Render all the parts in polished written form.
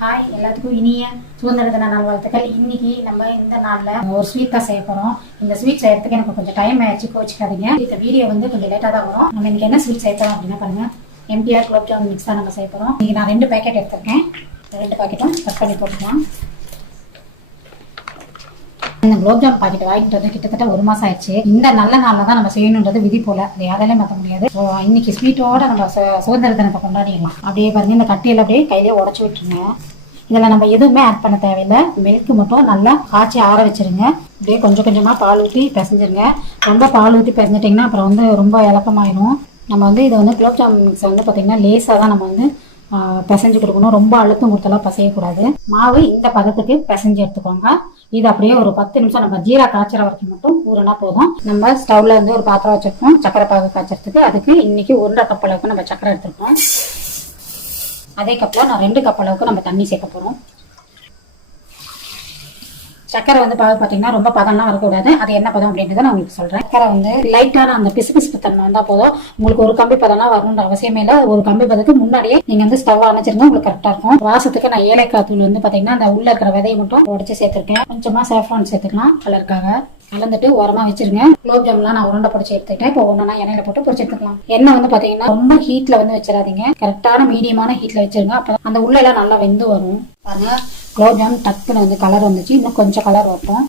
Hi, எல்லாத்துக்கும் இனிய சுதந்திர தின நல்வாழ்த்துக்கள். இன்னைக்கு நம்ம இந்த நாளில் ஒரு ஸ்வீட் தான் செய்ய போகிறோம். இந்த ஸ்வீட் செய்யறதுக்கு எனக்கு கொஞ்சம் டைம் ஆயிடுச்சு, கோச்சிக்காதீங்க. இந்த வீடியோ வந்து கொஞ்சம் லேட்டாக தான் வரும். நம்ம இன்னைக்கு என்ன ஸ்வீட் செய்ய போகிறோம் அப்படின்னா பாருங்க, எம்டிஆர் குலோப் ஜாமுன் மிக்ஸ் தான் நம்ம செய்ய போகிறோம். இன்னைக்கு நான் 2 பேக்கெட் எடுத்திருக்கேன். 2 பேக்கெட்டும் கட் பண்ணி போட்டுக்கலாம். இந்த குலோப் ஜாமுன் பாக்கெட் வாங்கிட்டு வந்து கிட்டத்தட்ட 1 மாசம் ஆயிடுச்சு. இந்த நல்ல நாளில் தான் நம்ம செய்யணுன்றது விதி போல, அது யாராலையும் மாற்ற முடியாது. இன்னைக்கு ஸ்வீட்டோட நம்ம சுதந்திர தினத்தை கொண்டாடிடலாம். அப்படியே பாருங்க, இந்த கட்டியில் அப்படியே கையிலேயே உடச்சி விட்டுருங்க. இதில் நம்ம எதுவுமே ஆட் பண்ண தேவையில்லை. மில்க் மட்டும் நல்லா காய்ச்சி ஆற வச்சிருங்க. அப்படியே கொஞ்சம் கொஞ்சமாக பால் ஊற்றி பிசைஞ்சிருங்க. ரொம்ப பால் ஊற்றி பிசைஞ்சிட்டிங்கன்னா அப்புறம் வந்து ரொம்ப இலக்கமாயிடும். நம்ம வந்து இதை வந்து குலோப் ஜாமுன் மிக்ஸ் வந்து பார்த்திங்கன்னா லேசாக தான் நம்ம வந்து பிசைஞ்சு கொடுக்கணும். ரொம்ப அழுத்தம் கொடுத்தலாம் பிசையக்கூடாது. மாவு இந்த பதத்துக்கு பிசைஞ்சு எடுத்துக்கோங்க. இது அப்படியே ஒரு 10 நிமிஷம் நம்ம ஜீரா காய்ச்சற வரைக்கும் மட்டும் ஊறினா போதும். நம்ம ஸ்டவ்ல இருந்து ஒரு பாத்திரம் வச்சிருக்கோம் சக்கரை பாகு காய்ச்சறதுக்கு. அதுக்கு இன்னைக்கு 1.5 கப் அளவுக்கு நம்ம சக்கரை எடுத்துருக்கோம். அதே கப்பில் நான் 2 கப் அளவுக்கு நம்ம தண்ணி சேர்க்க போகிறோம். சக்கரை வந்து பார்த்தீங்கன்னா ரொம்ப பதம்லாம் வரக்கூடாது. அது என்ன பதம் அப்படின்றத நான் உங்களுக்கு சொல்கிறேன். சக்கரை வந்து லைட்டான அந்த பிசுபிசுப்பு தன்மை வந்தால் போதும். உங்களுக்கு ஒரு கம்பி பதம்லாம் வரணுன்ற அவசியமே இல்லை. ஒரு கம்பி பதத்துக்கு முன்னாடியே நீங்கள் வந்து ஸ்டவ் அணைச்சிருந்தா உங்களுக்கு கரெக்டாக இருக்கும். வாசத்துக்கு நான் ஏலக்காய் தூள் வந்து பார்த்தீங்கன்னா அந்த உள்ள இருக்கிற விதையை மட்டும் உடச்சி சேர்த்துருக்கேன். கொஞ்சமாக சேஃப்ரான் சேர்த்துக்கலாம் கலருக்காக. கலந்துட்டு ஓரமா வச்சிருங்க. குலோப் ஜாமுன்லாம் நான் உருண்டை பிடிச்சி எடுத்துக்கிட்டேன். இப்போ ஒன்னா எண்ணெயில போட்டு பொரிச்சு எடுத்துக்கலாம். எண்ணெய் வந்து பாத்தீங்கன்னா ரொம்ப ஹீட்ல வந்து வச்சிடாதீங்க. கரெக்டான மீடியமான ஹீட்ல வச்சிருங்க. அப்ப அந்த உள்ள எல்லாம் நல்லா வெந்து வரும். பாருங்க, குலோப் ஜாமுன் டக்குன்னு வந்து கலர் வந்துச்சு. இன்னும் கொஞ்சம் கலர் வரட்டும்.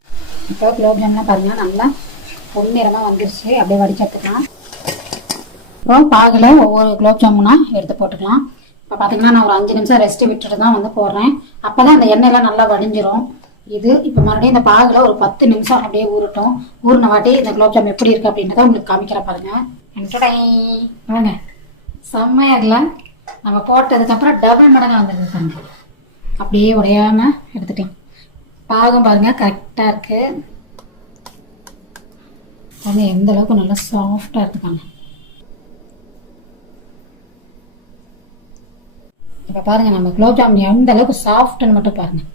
இப்போ குலோப் ஜாமுன்லாம் பாருங்க நல்லா பொன்னிறமா வந்துருச்சு. அப்படியே வடிச்சு எடுத்துக்கலாம். அப்புறம் பாகுல ஒவ்வொரு குலோப் ஜாமுனா எடுத்து போட்டுக்கலாம். இப்போ பாத்தீங்கன்னா நான் ஒரு 5 நிமிஷம் ரெஸ்ட் விட்டுட்டு தான் வந்து போடுறேன். அப்பதான் அந்த எண்ணெயெல்லாம் நல்லா வடிஞ்சிரும். இது இப்போ மறுபடியும் இந்த பாகுல ஒரு 10 நிமிஷம் அப்படியே ஊறட்டும். ஊறின வாட்டி இந்த குலோப் ஜாமுன் எப்படி இருக்கு அப்படின்றத உங்களுக்கு காமிக்கிற பாருங்க. வாங்க, செம்மையா இருக்குல்ல? நம்ம போட்டதுக்கு அப்புறம் டபுள் மடங்கா வந்துருக்கு பாருங்க. அப்படியே உடையாம எடுத்துக்கலாம். பாகம் பாருங்க கரெக்டா இருக்கு. பாருங்க எந்த அளவுக்கு நல்லா சாஃப்டா இருக்குங்க. இப்ப பாருங்க நம்ம குலோப் ஜாமுன் எந்த அளவுக்கு சாஃப்ட்னு மட்டும் பாருங்க.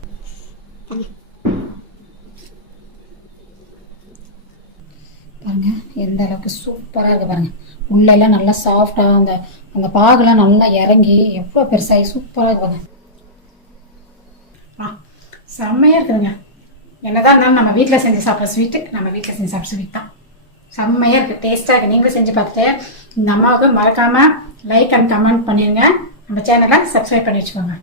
பாருங்க எந்த அளவுக்கு சூப்பரா இருக்கு பாருங்க. உள்ள எல்லாம் நல்லா சாஃப்டா அந்த பாகுலாம் நல்லா இறங்கி எவ்வளவு பெருசாகி சூப்பரா இருக்கு பாருங்க. செம்மையா இருக்குதுங்க. என்னதான் இருந்தாலும் நம்ம வீட்டில் செஞ்சு சாப்பிட்ற ஸ்வீட்டு நம்ம வீட்டில் செஞ்சு சாப்பிட்ற ஸ்வீட் தான். செம்மையா இருக்கு, டேஸ்டா இருக்கு. நீங்களும் செஞ்சு பார்த்துட்டு இந்த அம்மாவுக்கு மறக்காம லைக் அண்ட் கமெண்ட் பண்ணிருங்க. நம்ம சேனலை சப்ஸ்கிரைப் பண்ணி வச்சுக்கோங்க.